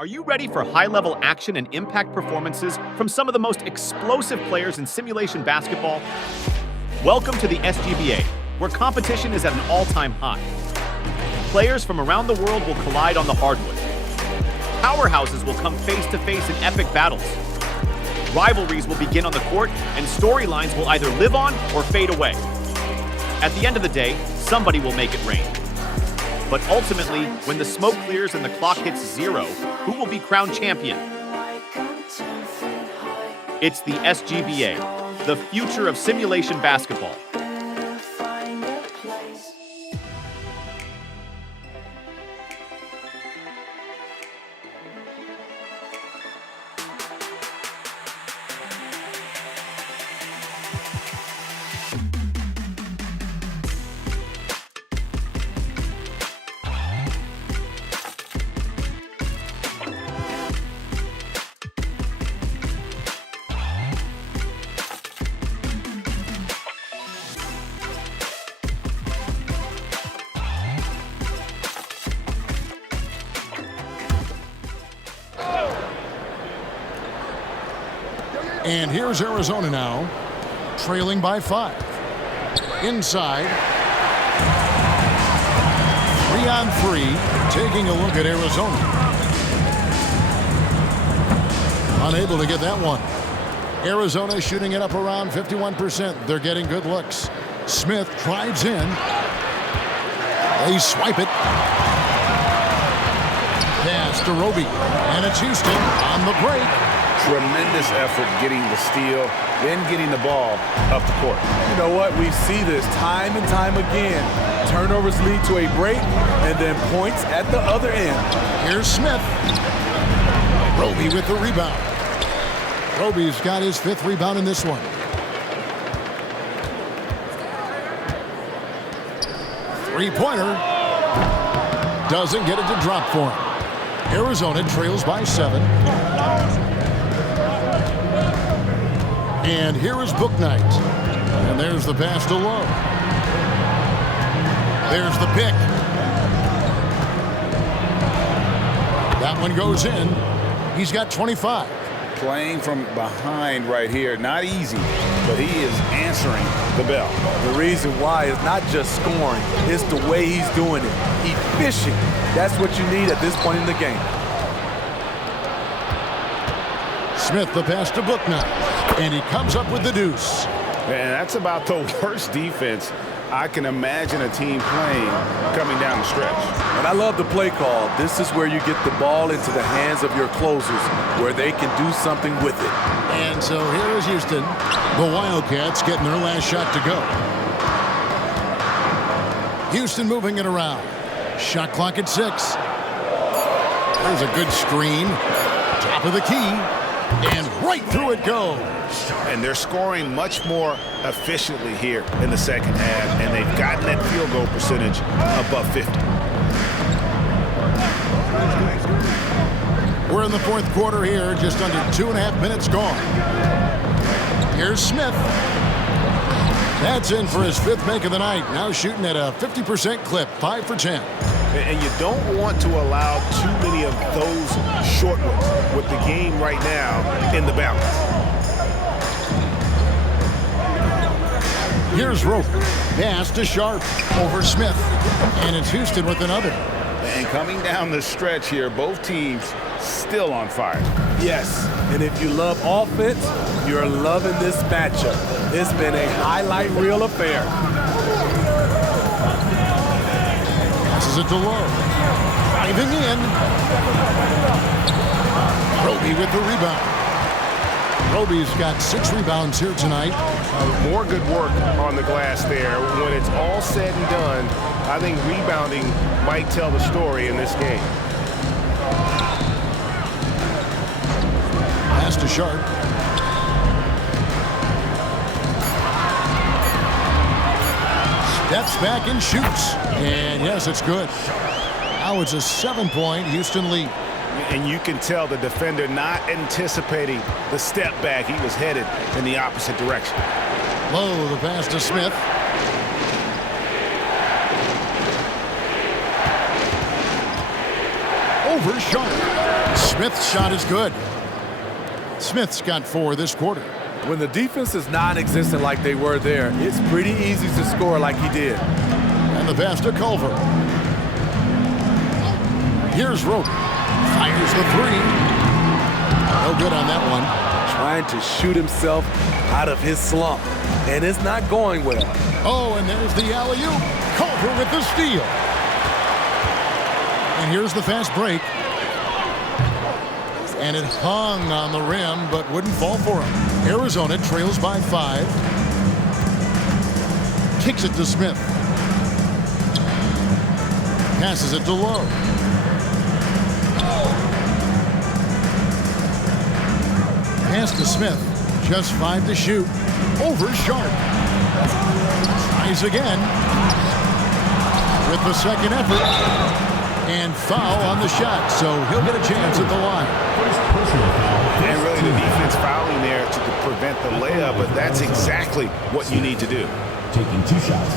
Are you ready for high-level action and impact performances from some of the most explosive players in simulation basketball? Welcome to the SGBA, where competition is at an all-time high. Players from around the world will collide on the hardwood. Powerhouses will come face-to-face in epic battles. Rivalries will begin on the court, and storylines will either live on or fade away. At the end of the day, somebody will make it rain. But ultimately, when the smoke clears and the clock hits zero, who will be crowned champion? It's the SGBA, the future of simulation basketball. And here's Arizona now, trailing by 5. Inside. 3-on-3, taking a look at Arizona. Unable to get that one. Arizona shooting it up around 51%. They're getting good looks. Smith drives in. They swipe it. Pass to Roby. And it's Houston on the break. Tremendous effort getting the steal, then getting the ball up the court. You know what? We see this time and time again. Turnovers lead to a break, and then points at the other end. Here's Smith. Roby with the rebound. Roby's got his 5th rebound in this one. Three-pointer. Doesn't get it to drop for him. Arizona trails by 7. And here is Booknight. And there's the pass to Lowe. There's the pick. That one goes in. He's got 25. Playing from behind right here, not easy, but he is answering the bell. The reason why is not just scoring, it's the way he's doing it. Efficient. That's what you need at this point in the game. Smith the pass to Booknight. And he comes up with the deuce. And that's about the worst defense I can imagine a team playing coming down the stretch. And I love the play call. This is where you get the ball into the hands of your closers, where they can do something with it. And so here is Houston. The Wildcats getting their last shot to go. Houston moving it around. Shot clock at 6. There's a good screen. Top of the key. And right through it goes. And they're scoring much more efficiently here in the second half, and they've gotten that field goal percentage above 50. We're in the 4th quarter here, just under 2.5 minutes gone. Here's Smith. That's in for his 5th make of the night. Now shooting at a 50% clip, 5 for 10. And you don't want to allow too many of those short ones with the game right now in the balance. Here's Rope. Pass to Sharp over Smith. And it's Houston with another. And coming down the stretch here, both teams still on fire. Yes, and if you love offense, you're loving this matchup. It's been a highlight reel affair. Passes it to Lowe. Driving in. Roby with the rebound. Roby's got 6 rebounds here tonight. More good work on the glass there. When it's all said and done, I think rebounding might tell the story in this game. Pass to Sharp. Steps back and shoots. And yes, it's good. Now it's a 7-point Houston lead. And you can tell the defender not anticipating the step back. He was headed in the opposite direction. Lowe, the pass to Smith. over Sharp. Smith's shot is good. Smith's got 4 this quarter. When the defense is non-existent like they were there, it's pretty easy to score like he did. And the pass to Culver. Here's Rope. Fires the 3. No good on that one. Trying to shoot himself out of his slump, and it's not going well. Oh, and there's the alley-oop. Culver with the steal. And here's the fast break. And it hung on the rim, but wouldn't fall for him. Arizona trails by 5. Kicks it to Smith. Passes it to Lowe. Pass to Smith. Just 5 to shoot. Over Sharp. Tries again. With the second effort. And foul on the shot, so he'll get a chance at the line. And really the defense fouling there to prevent the layup, but that's exactly what you need to do. Taking 2 shots.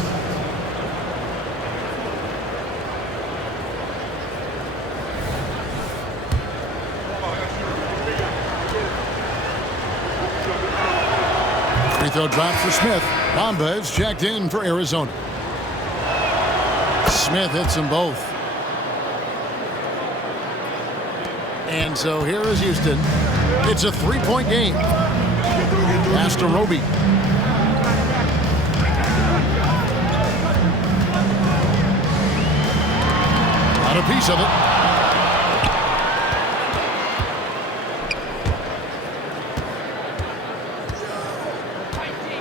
Free throw drop for Smith. Bamba is checked in for Arizona. Smith hits them both. And so here is Houston. It's a 3-point game. Pass to Roby. Got a piece of it.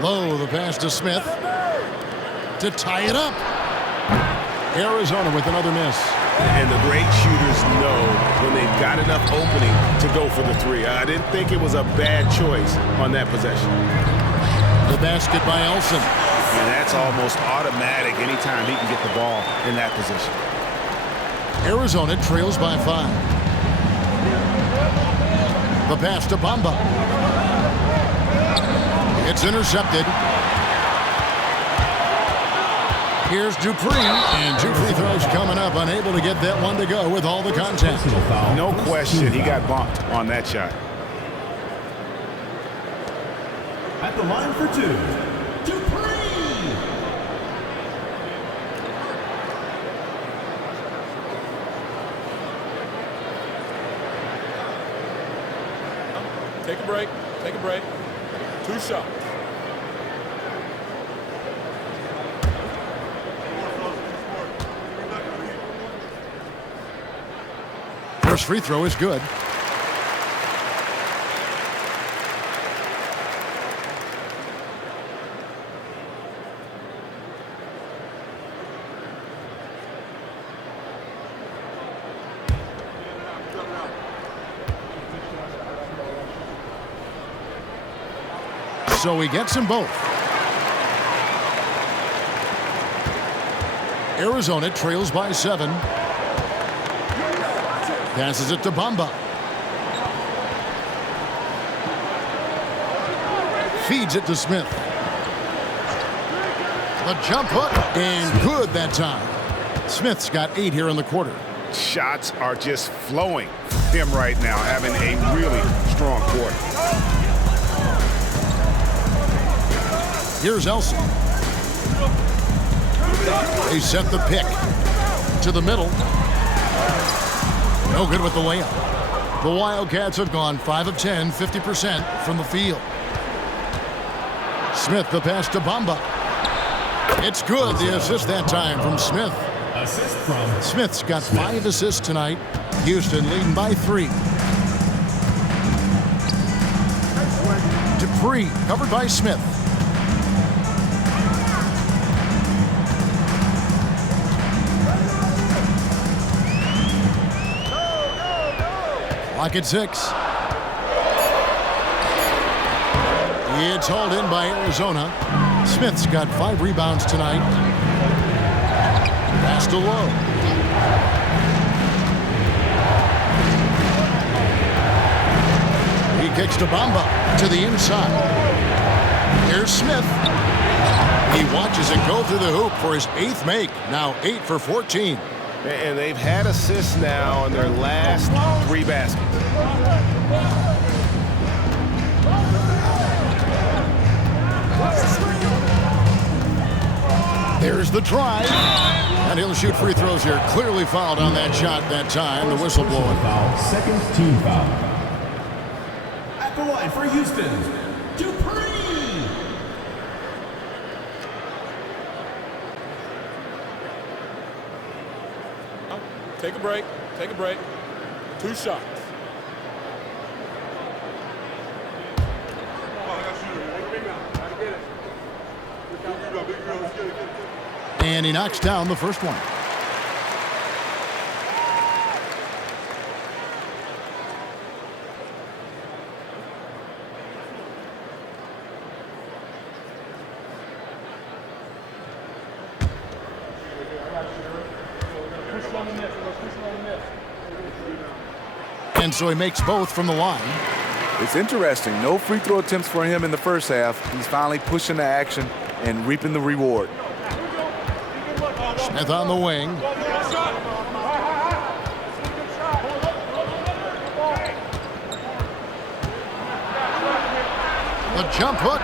Low, the pass to Smith. To tie it up. Arizona with another miss. And the great shooters know when they've got enough opening to go for the 3. I didn't think it was a bad choice on that possession. The basket by Elson. And that's almost automatic anytime he can get the ball in that position. Arizona trails by 5. The pass to Bamba. It's intercepted. Here's Dupree, and 2 free throws coming up, unable to get that one to go with all the contact. No question, he got bumped on that shot. At the line for 2, Dupree. Take a break. Take a break. 2 shots. First free throw is good. So he gets them both. Arizona trails by 7. Passes it to Bamba. Feeds it to Smith. The jump hook, and good that time. Smith's got 8 here in the quarter. Shots are just flowing for him right now, having a really strong quarter. Here's Elson. They set the pick to the middle. No good with the layup. The Wildcats have gone 5 of 10, 50% from the field. Smith, the pass to Bamba. It's good. The assist that time from Smith. Assist from Smith's got 5 assists tonight. Houston leading by 3. Dupree covered by Smith. Clock at 6. It's hauled in by Arizona. Smith's got 5 rebounds tonight. Pass to Lowe. He kicks to Bamba to the inside. Here's Smith. He watches it go through the hoop for his 8th make. Now 8 for 14. And they've had assists now in their last 3 baskets. There's the drive. And he'll shoot free throws here. Clearly fouled on that shot that time. The whistle blowing. Foul, second team foul. At the line for Houston, Dupree. Take a break. Take a break. 2 shots. And he knocks down the first one. And so he makes both from the line. It's interesting. No free throw attempts for him in the first half. He's finally pushing the action and reaping the reward. Smith on the wing. The jump hook.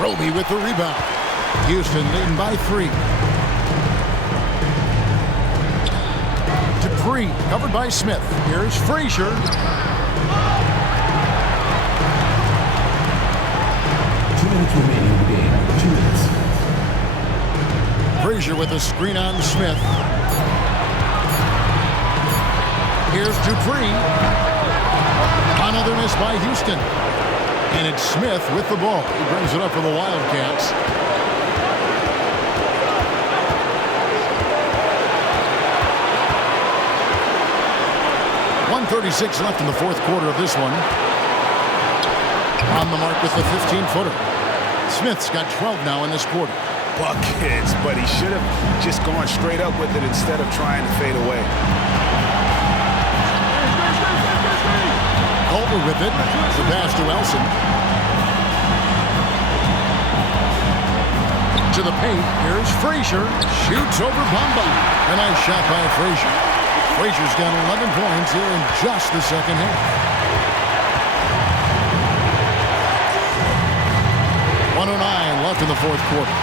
Roby with the rebound. Houston leading by 3. Dupree covered by Smith. Here's Frazier. 2 minutes remaining in the game. 2 minutes. Frazier with a screen on Smith. Here's Dupree. Another miss by Houston. And it's Smith with the ball. He brings it up for the Wildcats. .136 left in the fourth quarter of this one. On the mark with the 15-footer. Smith's got 12 now in this quarter. Buckets, but he should have just gone straight up with it instead of trying to fade away. Culver with it. The pass to Elson. To the paint. Here's Frazier. Shoots over Bamba. A nice shot by Frazier. Frazier's got 11 points here in just the second half. 109 left in the fourth quarter.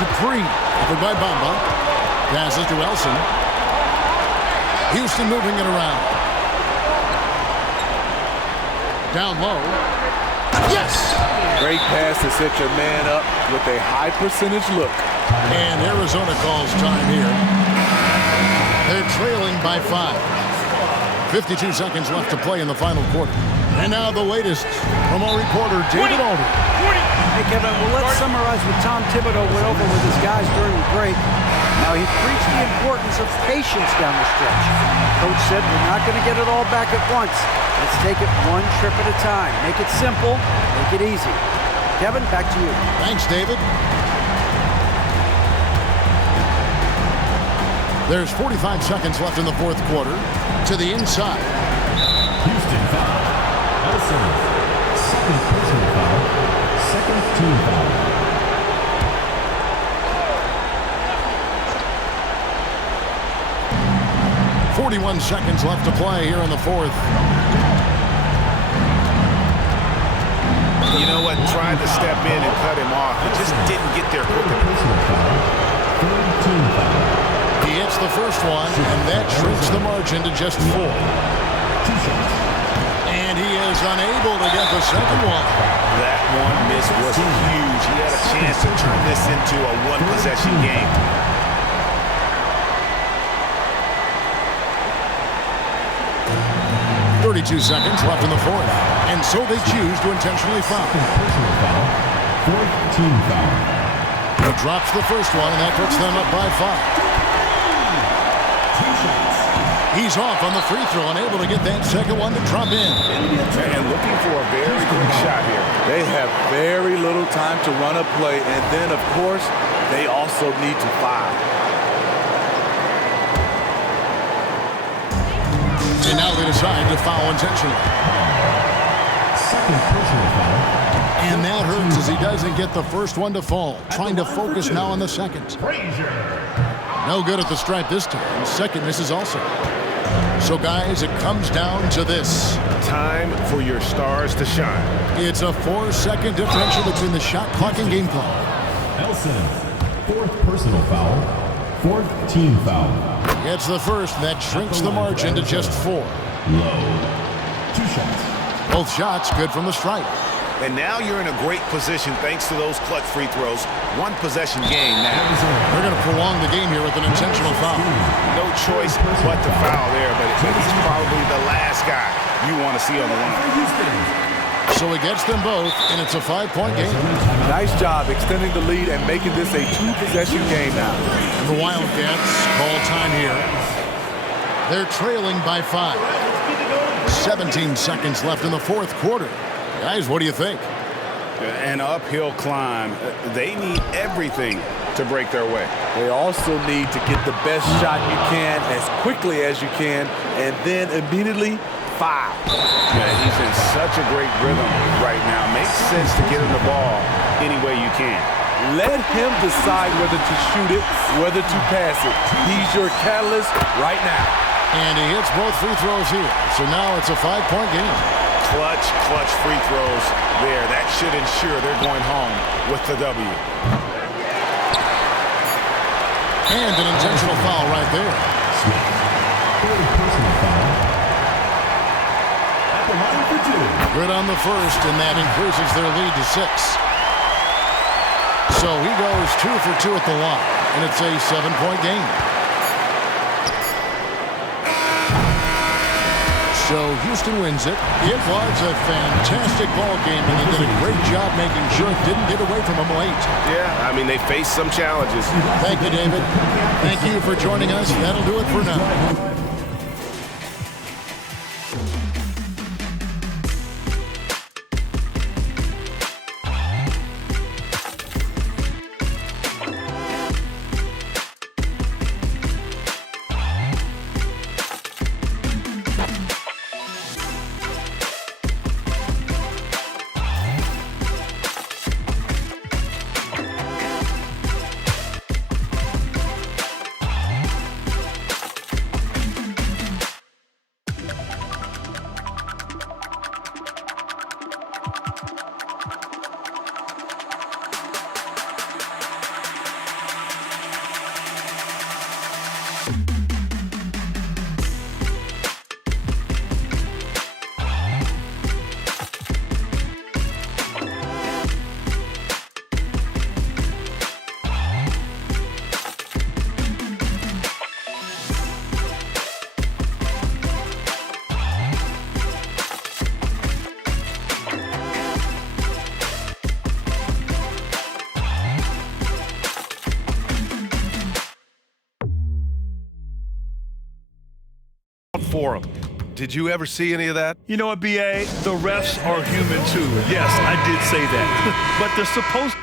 Dupree, covered by Bamba. Passes to Elson. Houston moving it around. Down low. Yes! Great pass to set your man up with a high percentage look. And Arizona calls time here. They're trailing by 5. 52 seconds left to play in the final quarter. And now the latest from our reporter, David Alder. Hey, Kevin, well, let's summarize what Tom Thibodeau went over with his guys during the break. Now, he preached the importance of patience down the stretch. Coach said, we're not going to get it all back at once. Let's take it one trip at a time. Make it simple, make it easy. Kevin, back to you. Thanks, David. There's 45 seconds left in the fourth quarter. To the inside. Houston foul. Elson. Second personal foul. Second team foul. .41 seconds left to play here in the fourth. You know what? Tried to step in and cut him off. He just didn't get there quick enough. Personal foul. Third team foul. He hits the first one, and that shrinks the margin to just 4. 2 shots. And he is unable to get the second one. That one miss was huge. He had a chance to turn this into a one-possession game. .32 seconds left in the fourth. And so they choose to intentionally foul. Personal foul. Fourth team foul. He drops the first one, and that puts them up by 5. 2 shots. He's off on the free throw, unable to get that second one to drop in. And looking for a very quick shot here. They have very little time to run a play, and then, of course, they also need to foul. And now they decide to foul intentionally. Second personal foul. And that hurts as he doesn't get the first one to fall. Trying to focus now on the second. No good at the stripe this time. Second misses also. So, guys, it comes down to this. Time for your stars to shine. It's a 4-second differential between the shot clock and game clock. Nelson, 4th personal foul, 4th team foul. Gets the first, and that shrinks the margin to just 4. Low. 2 shots. Both shots good from the stripe. And now you're in a great position thanks to those clutch free throws. One possession game now. They're going to prolong the game here with an intentional foul. No choice but to foul there, but it's probably the last guy you want to see on the line. So he gets them both, and it's a 5-point game. Nice job extending the lead and making this a 2-possession game now. The Wildcats call time here. They're trailing by 5. 17 seconds left in the fourth quarter. Guys, what do you think? An uphill climb. They need everything to break their way. They also need to get the best shot you can as quickly as you can, and then immediately foul. Yeah, he's in such a great rhythm right now. Makes sense to get him the ball any way you can. Let him decide whether to shoot it, whether to pass it. He's your catalyst right now. And he hits both free throws here. So now it's a 5-point game. Clutch free throws there. That should ensure they're going home with the W. And an intentional foul right there. Personal foul. At the line for 2. Good on the first, and that increases their lead to 6. So he goes 2 for 2 at the line, and it's a 7-point game. So Houston wins it. It was a fantastic ball game, and they did a great job making sure it didn't get away from them late. Yeah, I mean, they faced some challenges. Thank you, David. Thank you for joining us. That'll do it for now. For him. Did you ever see any of that? You know what, BA? The refs are human too. Yes, I did say that. But they're supposed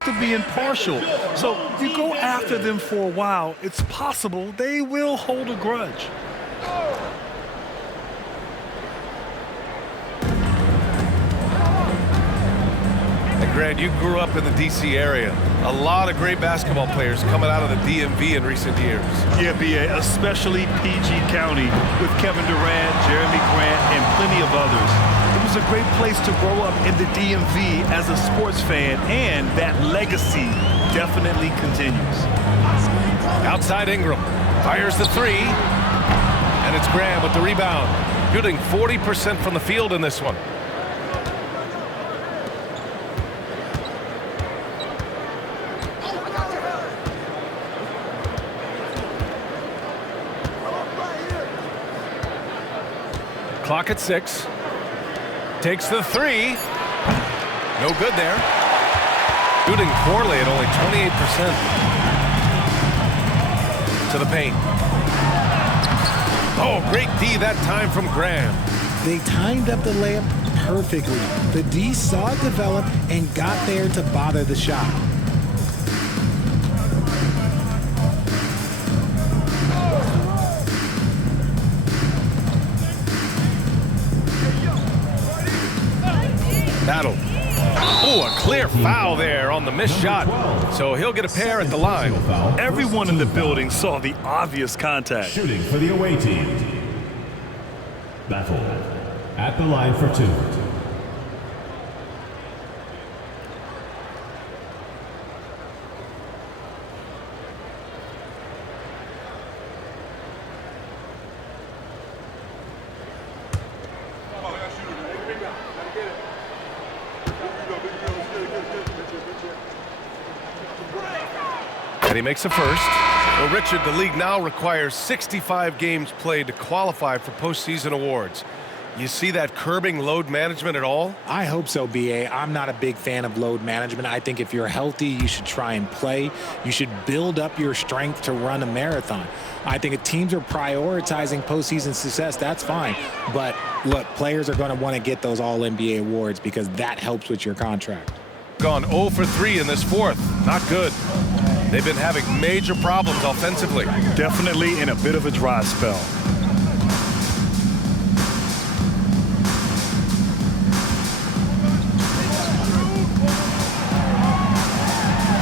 to be impartial. So you go after them for a while, it's possible they will hold a grudge. Grant, you grew up in the D.C. area. A lot of great basketball players coming out of the DMV in recent years. Yeah, BA, especially PG County with Kevin Durant, Jeremy Grant, and plenty of others. It was a great place to grow up in the DMV as a sports fan, and that legacy definitely continues. Outside Ingram, fires the 3, and it's Graham with the rebound. Shooting 40% from the field in this one. Clock at 6. Takes the 3. No good there. Shooting poorly at only 28%. To the paint. Oh, great D that time from Graham. They timed up the layup perfectly. The D saw it develop and got there to bother the shot. Ooh, a clear foul there on the missed shot. So he'll get a pair at the line. Everyone in the building saw the obvious contact. Shooting for the away team. Battle at the line for 2. And he makes a first. Well, Richard, the league now requires 65 games played to qualify for postseason awards. You see that curbing load management at all? I hope so, BA. I'm not a big fan of load management. I think if you're healthy, you should try and play. You should build up your strength to run a marathon. I think if teams are prioritizing postseason success, that's fine. But look, players are going to want to get those All-NBA awards because that helps with your contract. Gone 0 for 3 in this fourth. Not good. They've been having major problems offensively. Definitely in a bit of a dry spell.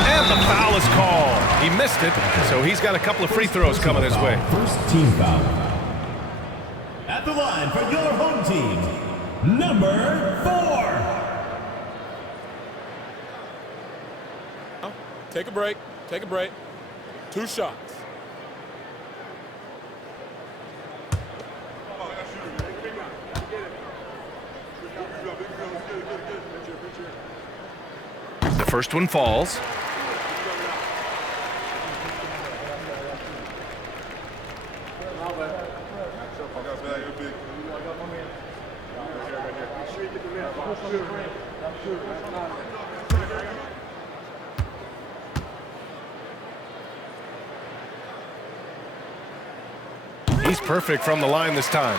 And the foul is called. He missed it, so he's got a couple of free throws coming his way. First team foul. At the line for your home team, number 4. Take a break. Take a break. 2 shots. The first one falls. He's perfect from the line this time.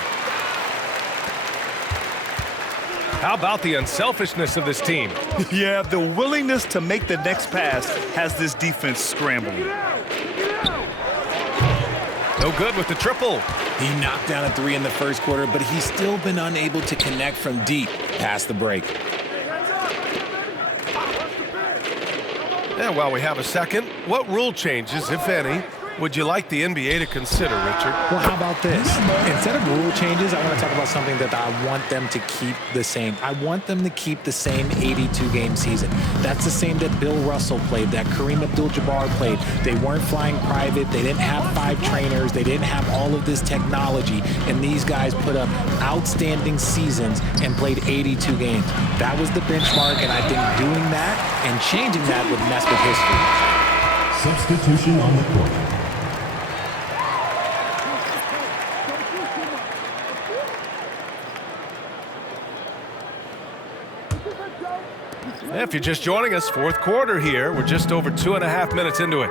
How about the unselfishness of this team? Yeah, the willingness to make the next pass has this defense scrambling. No good with the triple. He knocked down a 3 in the first quarter, but he's still been unable to connect from deep past the break. And while we have a second, what rule changes, if any, would you like the NBA to consider, Richard? Well, how about this? Instead of rule changes, I want to talk about something that I want them to keep the same. I want them to keep the same 82-game season. That's the same that Bill Russell played, that Kareem Abdul-Jabbar played. They weren't flying private. They didn't have 5 trainers. They didn't have all of this technology. And these guys put up outstanding seasons and played 82 games. That was the benchmark, and I think doing that and changing that would mess with history. Substitution on the court. If you're just joining us, fourth quarter here. We're just over 2.5 minutes into it.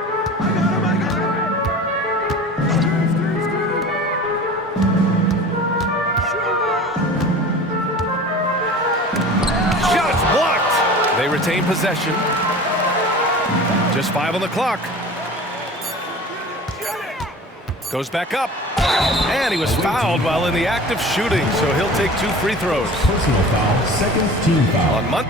Shots blocked. They retain possession. Just 5 on the clock. Goes back up. And he was fouled while in the act of shooting, so he'll take 2 free throws. Personal foul, second team foul. On Munt.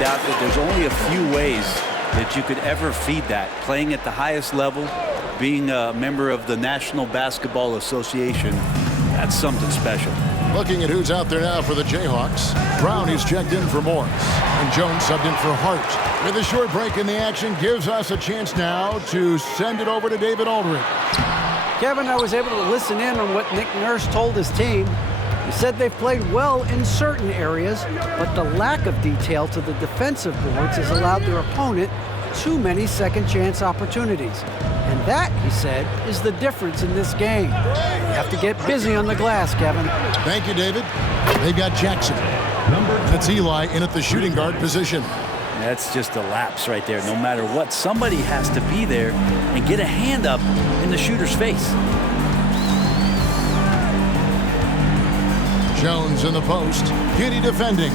doubt that there's only a few ways that you could ever feed that. Playing at the highest level, being a member of the National Basketball Association, that's something special. Looking at who's out there now for the Jayhawks. Brown is checked in for Morris, and Jones subbed in for Hart. With a short break in the action, gives us a chance now to send it over to David Aldridge. Kevin, I was able to listen in on what Nick Nurse told his team. He said they've played well in certain areas, but the lack of detail to the defensive boards has allowed their opponent too many second-chance opportunities. And that, he said, is the difference in this game. You have to get busy on the glass, Kevin. Thank you, David. They've got Jackson. That's Eli in at the shooting guard position. That's just a lapse right there. No matter what, somebody has to be there and get a hand up in the shooter's face. Jones in the post. Giddey defending.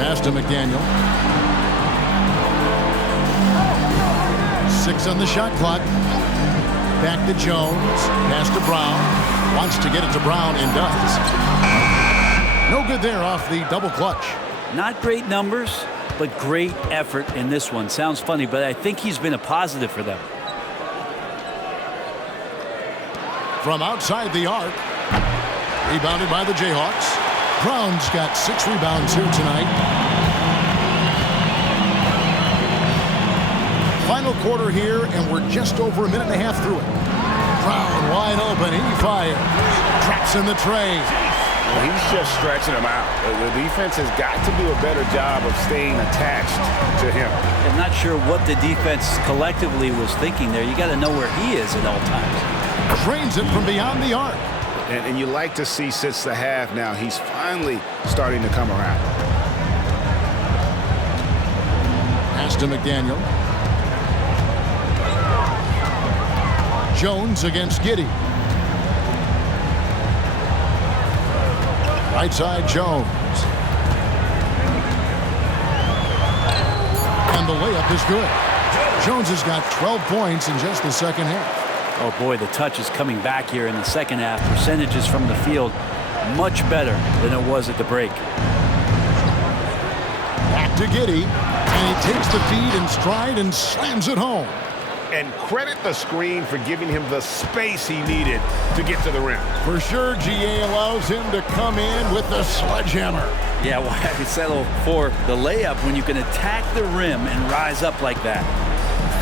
Pass to McDaniel. 6 on the shot clock. Back to Jones. Pass to Brown. Wants to get it to Brown and does. No good there off the double clutch. Not great numbers, but great effort in this one. Sounds funny, but I think he's been a positive for them. From outside the arc. Rebounded by the Jayhawks. Brown's got 6 rebounds here tonight. Final quarter here, and we're just over a minute and a half through it. Brown wide open. He fires. Drops in the tray. Well, he's just stretching him out. The defense has got to do a better job of staying attached to him. I'm not sure what the defense collectively was thinking there. You got to know where he is at all times. Drains it from beyond the arc. And you like to see since the half now, he's finally starting to come around. Pass to McDaniel. Jones against Giddey. Right side, Jones. And the layup is good. Jones has got 12 points in just the second half. Oh boy, the touch is coming back here in the second half. Percentages from the field much better than it was at the break. Back to Giddey, and he takes the feed in stride and slams it home. And credit the screen for giving him the space he needed to get to the rim. For sure, GA allows him to come in with the sledgehammer. Yeah, well, I could settle for the layup when you can attack the rim and rise up like that.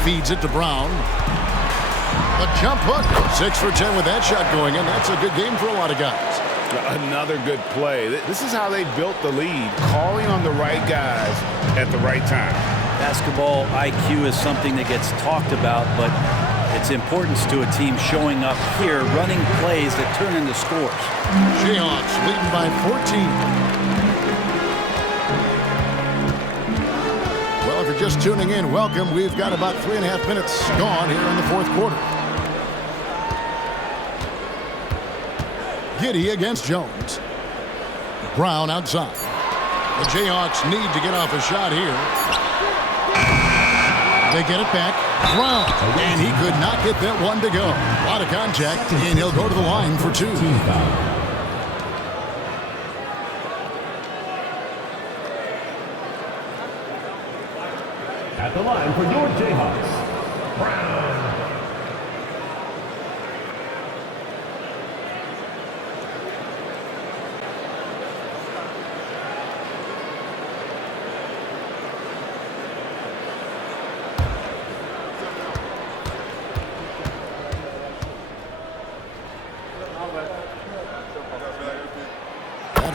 Feeds it to Brown. A jump hook. 6 for 10 with that shot going in. That's a good game for a lot of guys. Another good play. This is how they built the lead, calling on the right guys at the right time. Basketball IQ is something that gets talked about, but its importance to a team showing up here, running plays that turn into scores. Jayhawks leading by 14. Well, if you're just tuning in, welcome. We've got about 3.5 minutes gone here in the fourth quarter. Giddey against Jones. Brown outside. The Jayhawks need to get off a shot here. They get it back. Brown. And he could not get that one to go. A lot of contact, and he'll go to the line for 2. At the line for your Jayhawks, Brown.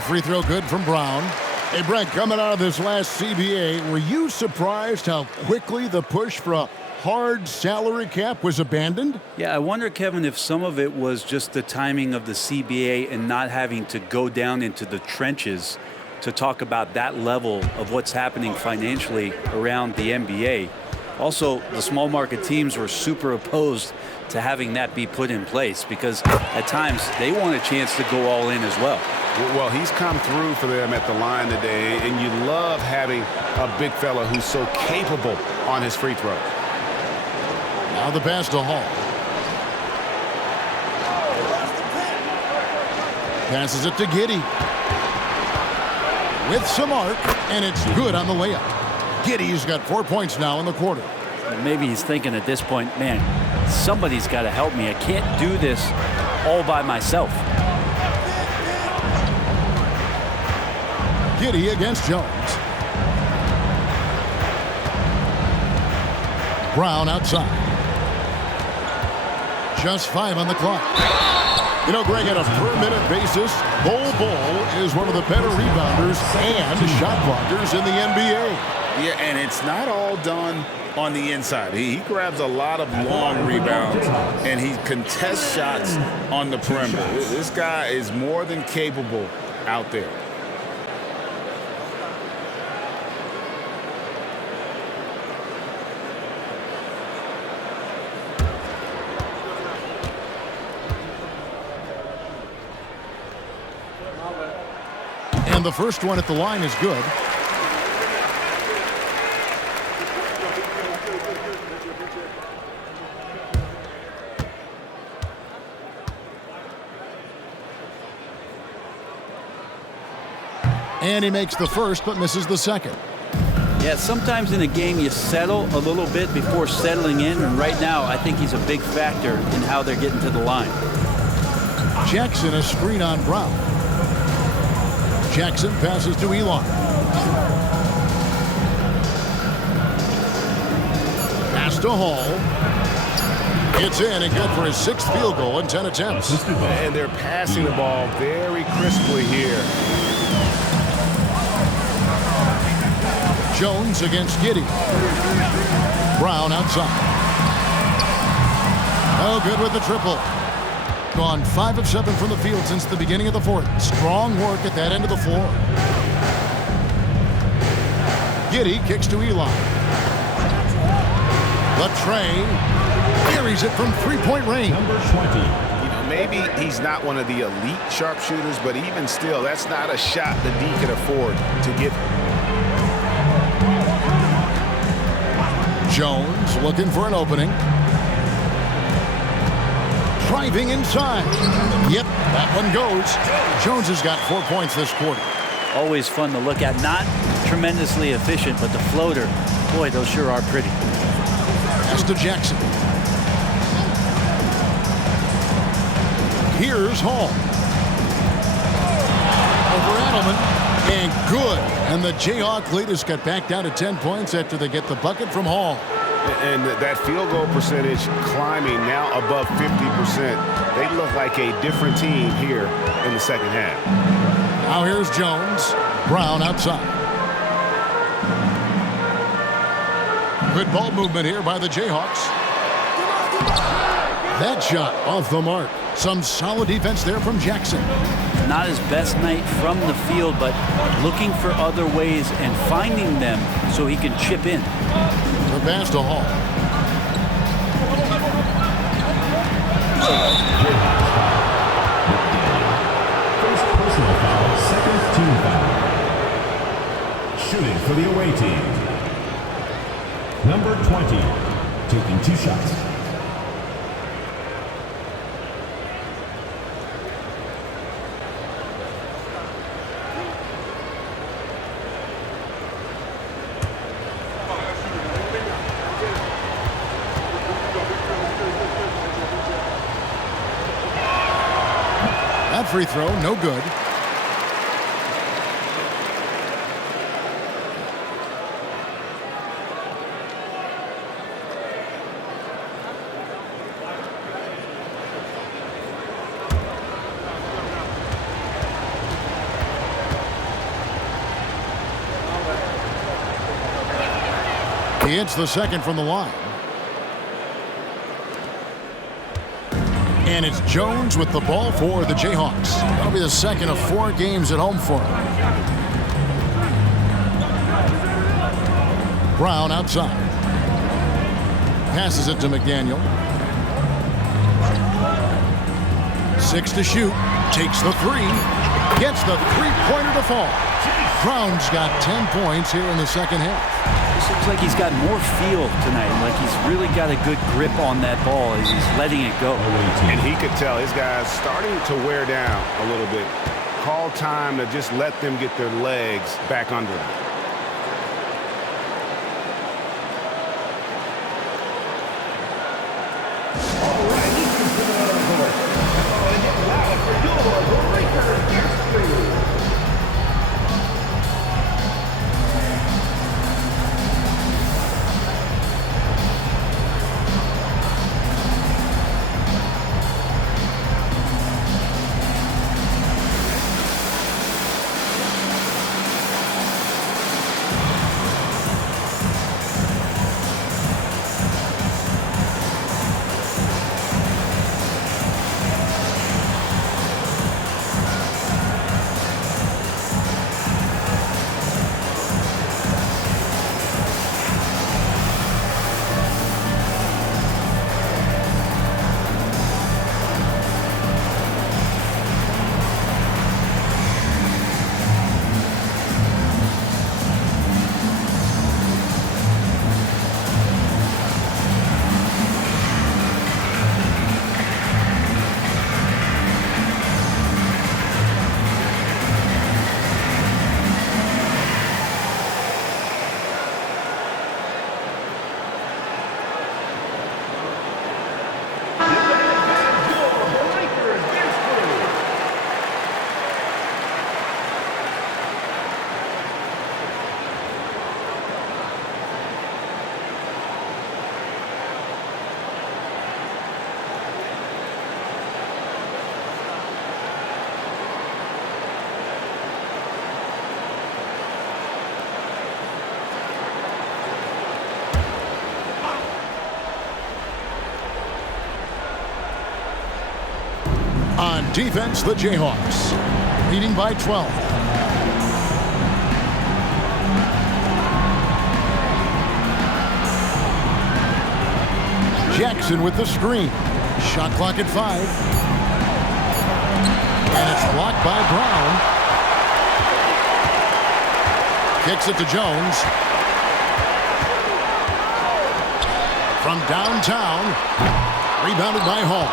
Free throw good from Brown. Hey, Brent, coming out of this last CBA, were you surprised how quickly the push for a hard salary cap was abandoned? Yeah, I wonder, Kevin, if some of it was just the timing of the CBA and not having to go down into the trenches to talk about that level of what's happening financially around the NBA. Also, the small market teams were super opposed to having that be put in place because at times they want a chance to go all in as well. Well, he's come through for them at the line today, and you love having a big fella who's so capable on his free throw. Now the pass to Hall. Passes it to Giddey. with some arc, and it's good on the layup. Giddey's got 4 points now in the quarter. Maybe he's thinking at this point, man, somebody's got to help me. I can't do this all by myself. Giddey against Jones. Brown outside. Just 5 on the clock. You know, Greg, on a per-minute basis, Bol is one of the better rebounders and shot blockers in the NBA. Yeah, and it's not all done on the inside. He grabs a lot of long rebounds, and he contests shots on the perimeter. This guy is more than capable out there. And the first one at the line is good. And he makes the first, but misses the second. Yeah, sometimes in a game you settle a little bit before settling in, and right now I think he's a big factor in how they're getting to the line. Jackson, a screen on Brown. Jackson passes to Elon. Pass to Hall. It's in and good for his 6th field goal in 10 attempts. And they're passing the ball very crisply here. Jones against Giddey. Brown outside. Oh, good with the triple. Gone 5 of 7 from the field since the beginning of the fourth. Strong work at that end of the floor. Giddey kicks to Eli. Latrey buries it from 3-point range. Number 20. You know, maybe he's not one of the elite sharpshooters, but even still, that's not a shot that D can afford to get. Jones looking for an opening. Driving inside. Yep, that one goes. Jones has got 4 points this quarter. Always fun to look at. Not tremendously efficient, but the floater, boy, those sure are pretty. Pass to Jackson. Here's Hall. Over Adelman. And good. And the Jayhawk lead is cut back down to 10 points after they get the bucket from Hall. And that field goal percentage climbing now above 50%. They look like a different team here in the second half. Now here's Jones. Brown outside. Good ball movement here by the Jayhawks. That shot off the mark. Some solid defense there from Jackson. Not his best night from the field, but looking for other ways and finding them so he can chip in. The pass to Hall. First personal foul, second team foul. Shooting for the away team. Number 20, taking 2 shots. That free throw, no good. He hits the second from the line. And it's Jones with the ball for the Jayhawks. That'll be the second of 4 games at home for him. Brown outside. Passes it to McDaniel. 6 to shoot. Takes the 3. Gets the 3-pointer to fall. Brown's got 10 points here in the second half. This looks like he's got more feel tonight. Like he's really got a good grip on that ball as he's letting it go. And he could tell his guy's starting to wear down a little bit. Call time to just let them get their legs back under them. On defense, the Jayhawks leading by 12. Jackson with the screen. Shot clock at 5. And it's blocked by Brown. Kicks it to Jones. From downtown. Rebounded by Hall.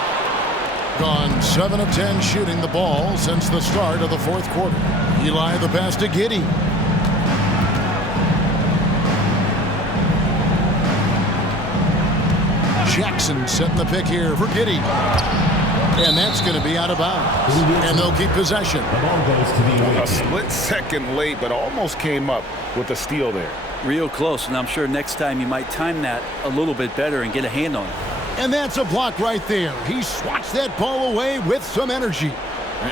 Gone 7 of 10 shooting the ball since the start of the fourth quarter. Eli the pass to Giddey. Jackson setting the pick here for Giddey. And that's going to be out of bounds. And they'll keep possession. A split second late, but almost came up with a steal there. Real close, and I'm sure next time you might time that a little bit better and get a hand on it. And that's a block right there. He swats that ball away with some energy.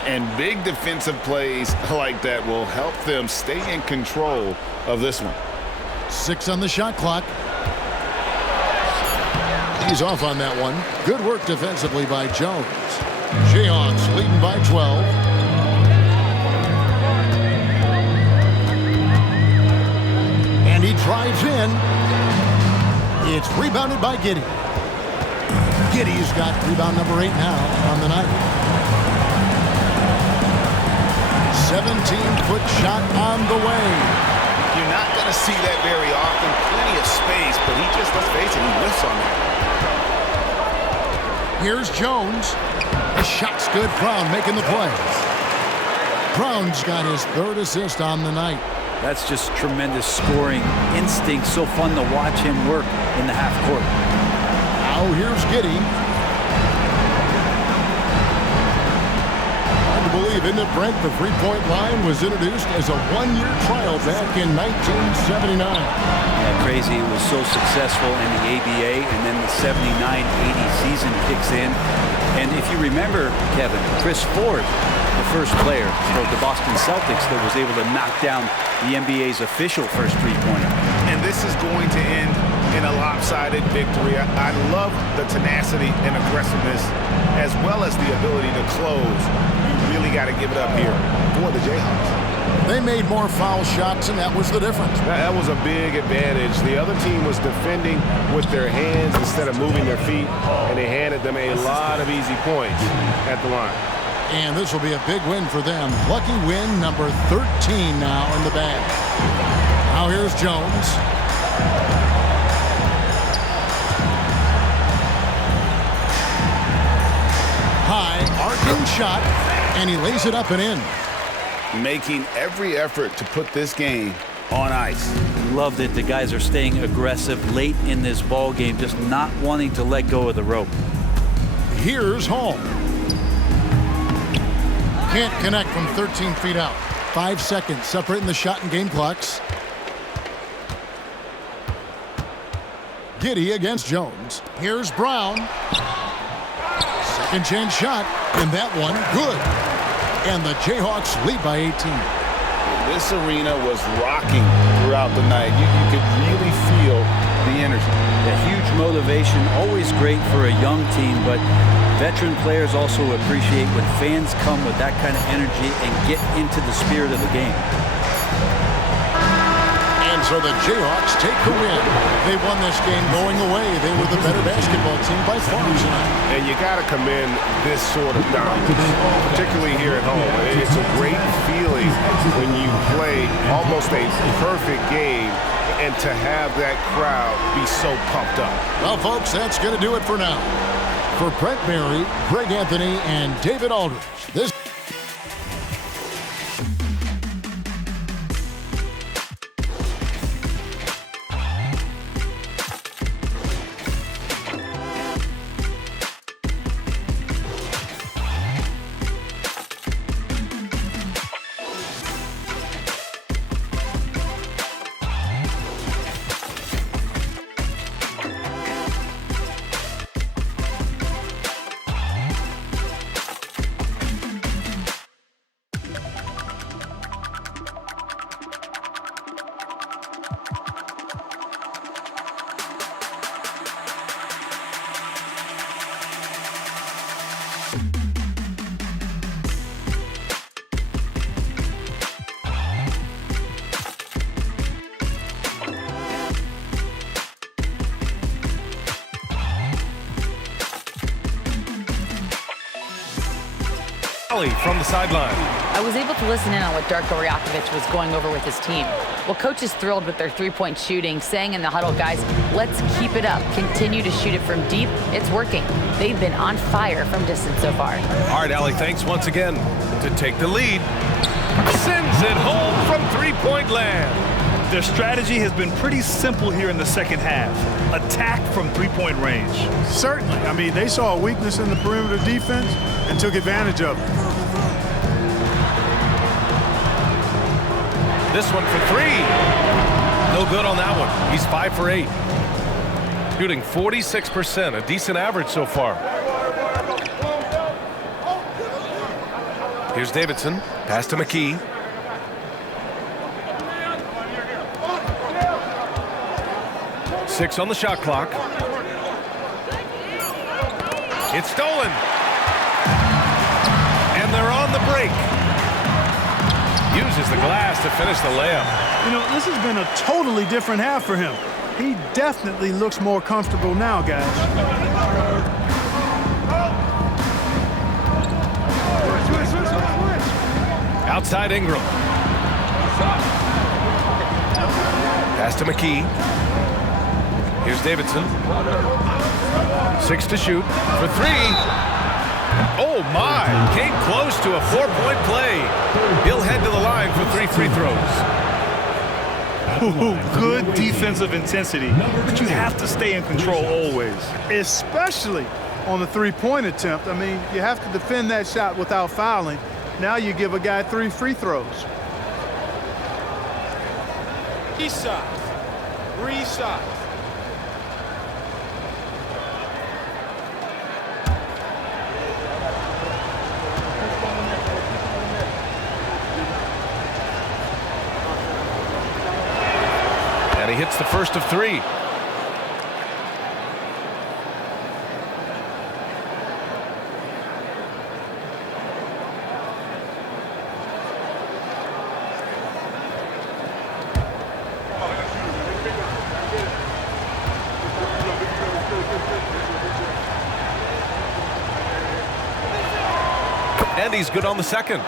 And big defensive plays like that will help them stay in control of this one. 6 on the shot clock. He's off on that one. Good work defensively by Jones. Jayhawks leading by 12. And he drives in. It's rebounded by Giddey. Giddey's got rebound number 8 now on the night. 17-foot shot on the way. You're not going to see that very often. Plenty of space, but he just, let's face it, he lifts on that. Here's Jones. The shot's good. Brown making the play. Brown's got his 3rd assist on the night. That's just tremendous scoring instinct. So fun to watch him work in the half court. Now here's Giddey. Hard to believe, isn't it, Brent? The three-point line was introduced as a 1-year trial back in 1979. Yeah, crazy. It was so successful in the ABA, and then the 79-80 season kicks in. And if you remember, Kevin, Chris Ford, the first player for the Boston Celtics that was able to knock down the NBA's official first three-pointer. And this is going to end in a lopsided victory. I love the tenacity and aggressiveness as well as the ability to close. You really got to give it up here for the Jayhawks. They made more foul shots, and that was the difference. That was a big advantage. The other team was defending with their hands instead of moving their feet, and they handed them a lot of easy points at the line. And this will be a big win for them. Lucky win number 13 now in the bag. Now here's Jones. High, arcing shot, and he lays it up and in. making every effort to put this game on ice. Loved it. The guys are staying aggressive late in this ball game, just not wanting to let go of the rope. Here's Hall. Can't connect from 13 feet out. 5 seconds separating the shot and game clocks. Giddy against Jones. Here's Brown. Second chance shot, and that one good. And the Jayhawks lead by 18. This arena was rocking throughout the night. You could really feel the energy. A huge motivation, always great for a young team, but veteran players also appreciate when fans come with that kind of energy and get into the spirit of the game. And so the Jayhawks take the win. They won this game going away. They were the better basketball team by far tonight. And you got to commend this sort of dominance, particularly here at home. It's a great feeling when you play almost a perfect game and to have that crowd be so pumped up. Well, folks, that's going to do it for now. For Brent Barry, Greg Anthony, and David Aldridge, this from the sideline. I was able to listen in on what Darko Rajakovic was going over with his team. Well, coach is thrilled with their three-point shooting, saying in the huddle, guys, let's keep it up. Continue to shoot it from deep. It's working. They've been on fire from distance so far. All right, Allie, thanks once again to take the lead. Sends it home from three-point land. Their strategy has been pretty simple here in the second half. Attack from three-point range. Certainly. I mean, they saw a weakness in the perimeter defense and took advantage of it. This one for three. No good on that one. He's 5 for 8. Shooting 46%, a decent average so far. Here's Davidson. Pass to McKee. Six on the shot clock. It's stolen. And they're on the break. Uses the glass to finish the layup. You know, this has been a totally different half for him. He definitely looks more comfortable now, guys. Outside Ingram. Pass to McKee. Here's Davidson. 6 to shoot for 3. Oh my, came close to a 4-point play. He'll head to the line for 3 free throws. Ooh, good defensive intensity, but you have to stay in control always. Especially on the three-point attempt. I mean, you have to defend that shot without fouling. Now you give a guy 3 free throws. East side. Three shots. And he hits the first of 3. And he's good on the second.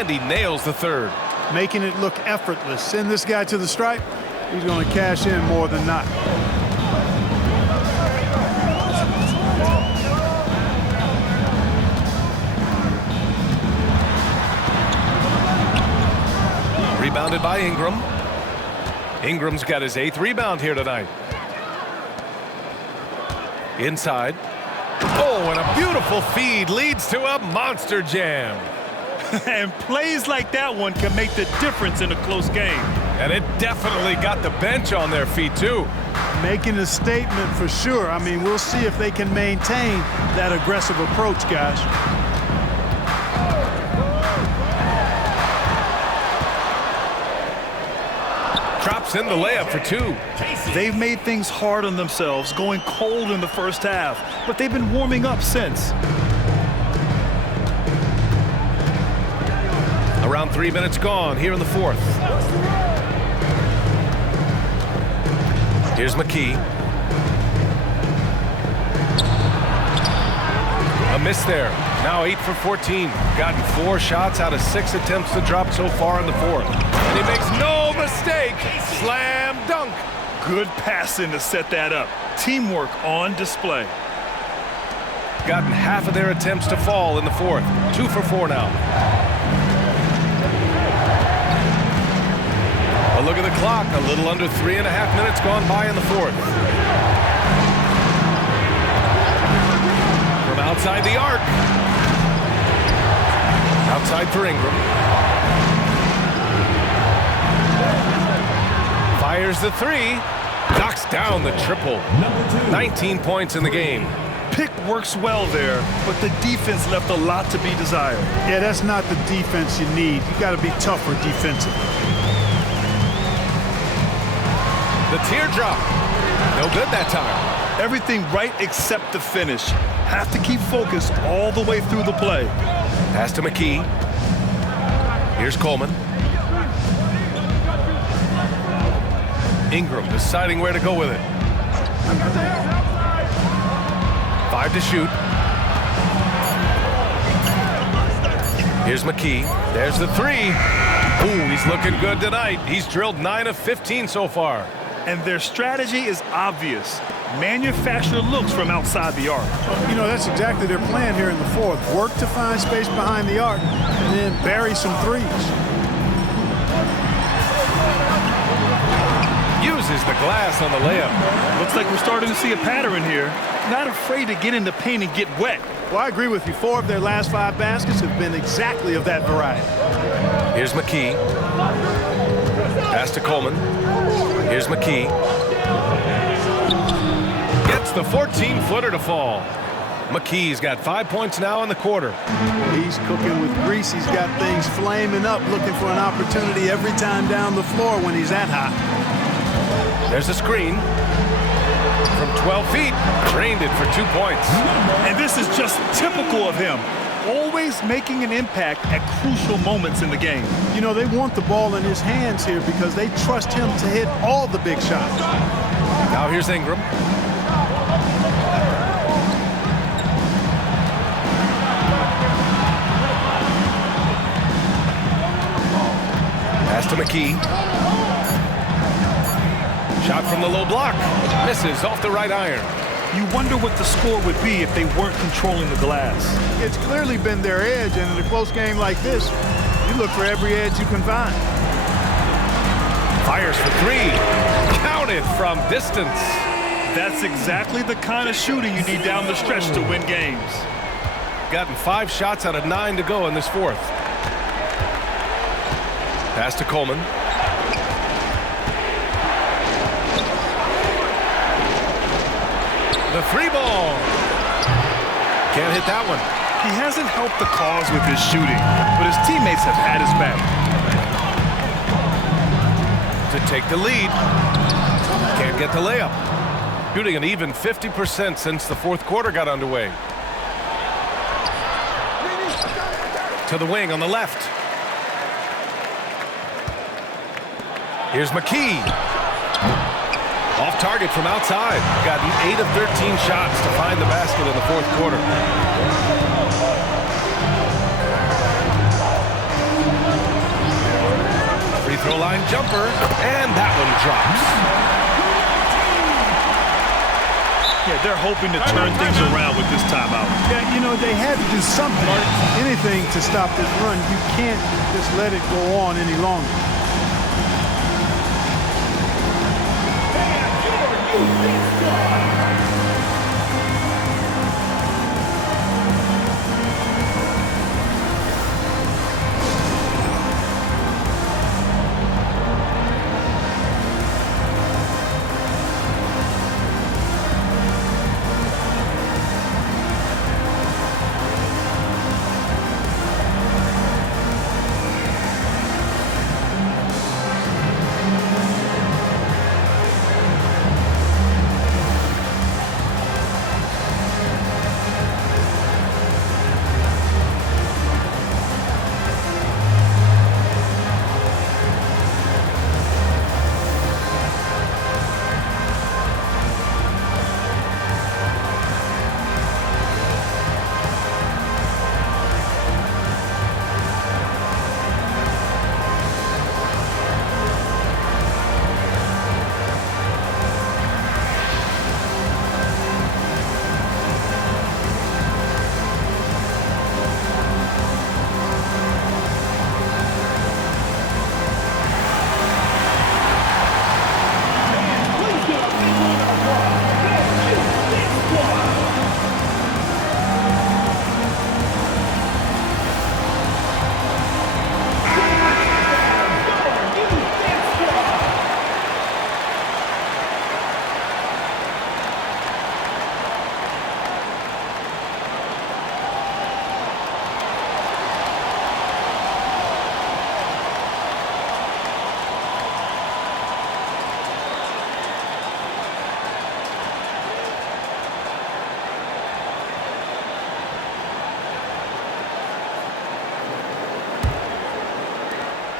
And he nails the third. Making it look effortless. Send this guy to the stripe. He's going to cash in more than not. Rebounded by Ingram. Ingram's got his 8th rebound here tonight. Inside. Oh, and a beautiful feed leads to a monster jam. And plays like that one can make the difference in a close game. And it definitely got the bench on their feet, too. Making a statement for sure. I mean, we'll see if they can maintain that aggressive approach, guys. Drops in the layup for 2. They've made things hard on themselves, going cold in the first half, but they've been warming up since. Around 3 minutes gone here in the 4th. Here's McKee. A miss there. Now 8 for 14. Gotten 4 shots out of 6 attempts to drop so far in the 4th. And he makes no mistake. Slam dunk. Good passing to set that up. Teamwork on display. Gotten half of their attempts to fall in the 4th. 2 for 4 now. A look at the clock. A little under 3.5 minutes gone by in the 4th. From outside the arc. Outside for Ingram. Fires the 3. Knocks down the triple. 19 points in the game. Pick works well there, but the defense left a lot to be desired. Yeah, that's not the defense you need. You got to be tougher defensively. The teardrop. No good that time. Everything right except the finish. Have to keep focused all the way through the play. Pass to McKee. Here's Coleman. Ingram deciding where to go with it. 5 to shoot. Here's McKee. There's the 3. Ooh, he's looking good tonight. He's drilled 9 of 15 so far. And their strategy is obvious. Manufacture looks from outside the arc. You know, that's exactly their plan here in the 4th. Work to find space behind the arc and then bury some threes. Uses the glass on the layup. Looks like we're starting to see a pattern here. Not afraid to get in the paint and get wet. Well, I agree with you. 4 of their last 5 baskets have been exactly of that variety. Here's McKee. Pass to Coleman. Here's McKee. Gets the 14-footer to fall. McKee's got 5 points now in the quarter. He's cooking with grease. He's got things flaming up, looking for an opportunity every time down the floor when he's that hot. There's a screen. From 12 feet, drained it for 2 points. And this is just typical of him. Always making an impact at crucial moments in the game. You know, they want the ball in his hands here because they trust him to hit all the big shots. Now here's Ingram. Pass to McKee. Shot from the low block. Misses off the right iron. You wonder what the score would be if they weren't controlling the glass. It's clearly been their edge, and in a close game like this, you look for every edge you can find. Fires for 3. Counted from distance. That's exactly the kind of shooting you need down the stretch to win games. Gotten 5 shots out of 9 to go in this 4th. Pass to Coleman. The 3-ball. Can't hit that one. He hasn't helped the cause with his shooting, but his teammates have had his back. To take the lead. Can't get the layup. Shooting an even 50% since the 4th quarter got underway. To the wing on the left. Here's McKee. Off target from outside. Gotten 8 of 13 shots to find the basket in the 4th quarter. Free-throw line jumper, and that one drops. Yeah, they're hoping to turn things around with this timeout. Yeah, you know, they had to do something, anything to stop this run. You can't just let it go on any longer.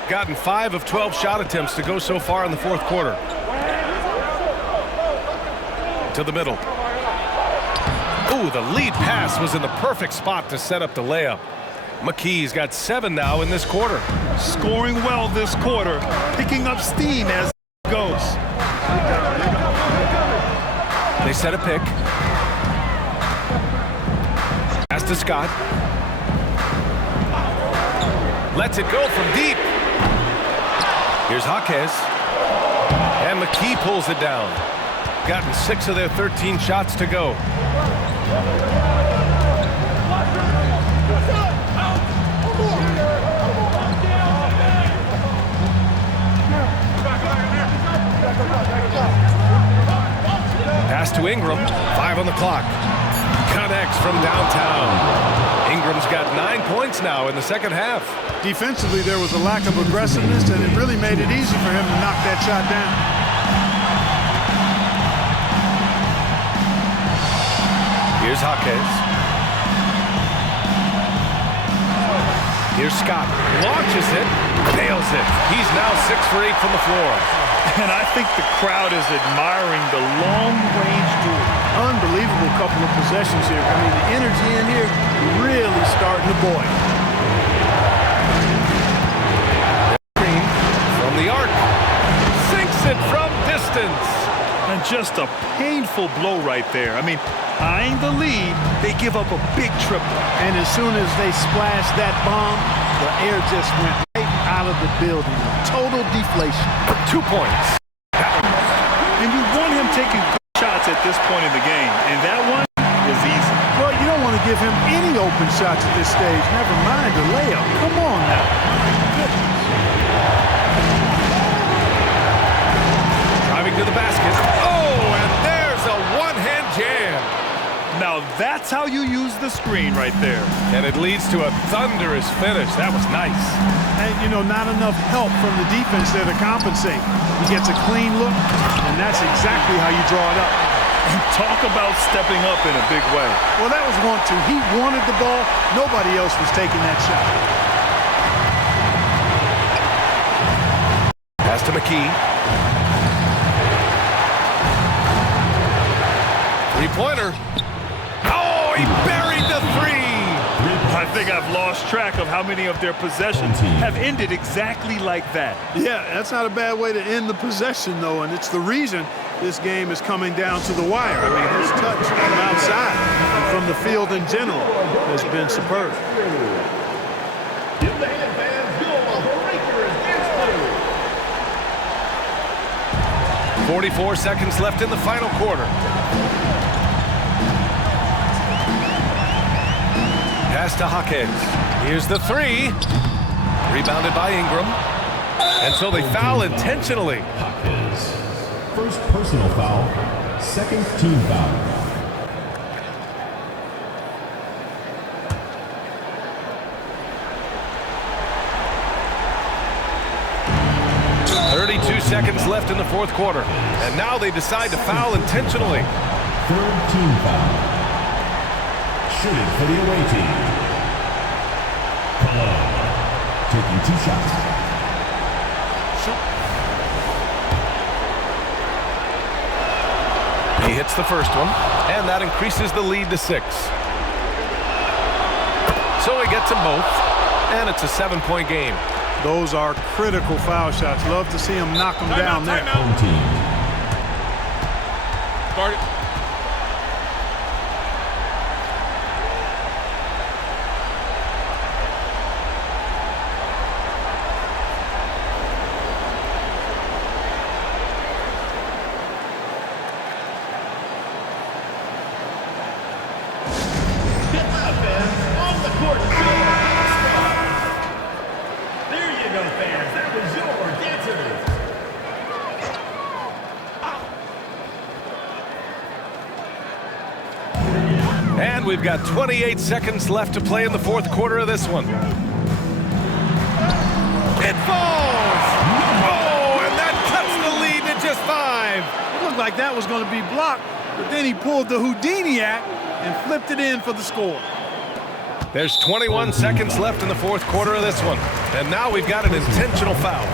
Gotten 5 of 12 shot attempts to go so far in the fourth quarter. To the middle. Ooh, the lead pass was in the perfect spot to set up the layup. McKee's got 7 now in this quarter. Scoring well this quarter, picking up steam as it goes. They set a pick. Pass to Scott. Lets it go from deep. Here's Jaquez. And McKee pulls it down. Gotten 6 of their 13 shots to go. Pass to Ingram. 5 on the clock. Connects from downtown. Ingram's got 9 points now in the second half. Defensively, there was a lack of aggressiveness, and it really made it easy for him to knock that shot down. Here's Jaquez. Here's Scott. Launches it. Nails it. He's now 6 for 8 from the floor. And I think the crowd is admiring the long-range duel. Unbelievable couple of possessions here. I mean, the energy in here really starting to boil. From the arc. Sinks it from distance. And just a painful blow right there. I mean, eyeing the lead, they give up a big triple. And as soon as they splashed that bomb, the air just went right out of the building. Total deflation. 2 points. And you want him taking shots at this point in the game, and that one is easy. Well, you don't want to give him any open shots at this stage. Never mind a layup. Come on now. Driving to the basket. Oh, and there's a one-hand jam. Now that's how you use the screen right there. And it leads to a thunderous finish. That was nice. And, you know, not enough help from the defense there to compensate. He gets a clean look, and that's exactly how you draw it up. And talk about stepping up in a big way. Well, that was 1-2. He wanted the ball. Nobody else was taking that shot. Pass to McKee. 3-pointer. Oh, he buried the 3. I think I've lost track of how many of their possessions have ended exactly like that. Yeah, that's not a bad way to end the possession, though, and it's the reason this game is coming down to the wire. I mean, his touch from outside and from the field in general has been superb. 44 seconds left in the final quarter. Pass to Hawkins. Here's the three. Rebounded by Ingram. And so they foul intentionally. Hawkins. First personal foul, second team foul. Seconds left in the fourth quarter. And now they decide to foul intentionally. Third team foul. Shooting for the away team. Cologne taking 2 shots. He hits the first one, and that increases the lead to 6. So he gets them both, and it's a 7-point game. Those are critical foul shots. Love to see him knock them down there. Home team. Guard it. On the court. There you go, fans. That was your dancers. And we've got 28 seconds left to play in the fourth quarter of this one. It falls! Oh, and that cuts the lead to just 5. It looked like that was going to be blocked, but then he pulled the Houdini act and flipped it in for the score. There's 21 seconds left in the fourth quarter of this one. And now we've got an intentional foul.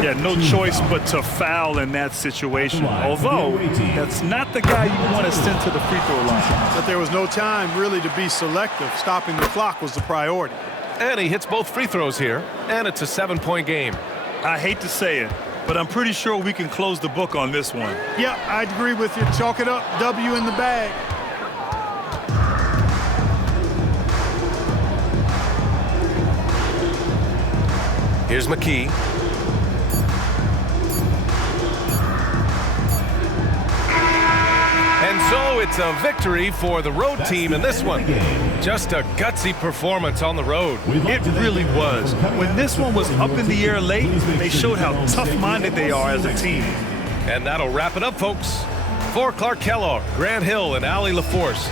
Yeah, no choice but to foul in that situation. Although, that's not the guy you want to send to the free throw line. But there was no time really to be selective. Stopping the clock was the priority. And he hits both free throws here. And it's a 7-point game. I hate to say it, but I'm pretty sure we can close the book on this one. Yeah, I'd agree with you. Chalk it up. W in the bag. Here's McKee. And so it's a victory for the road team in this one. Just a gutsy performance on the road. It really was. When this one was up in the air late, they showed how tough-minded they are as a team. And that'll wrap it up, folks. For Clark Kellogg, Grant Hill, and Allie LaForce.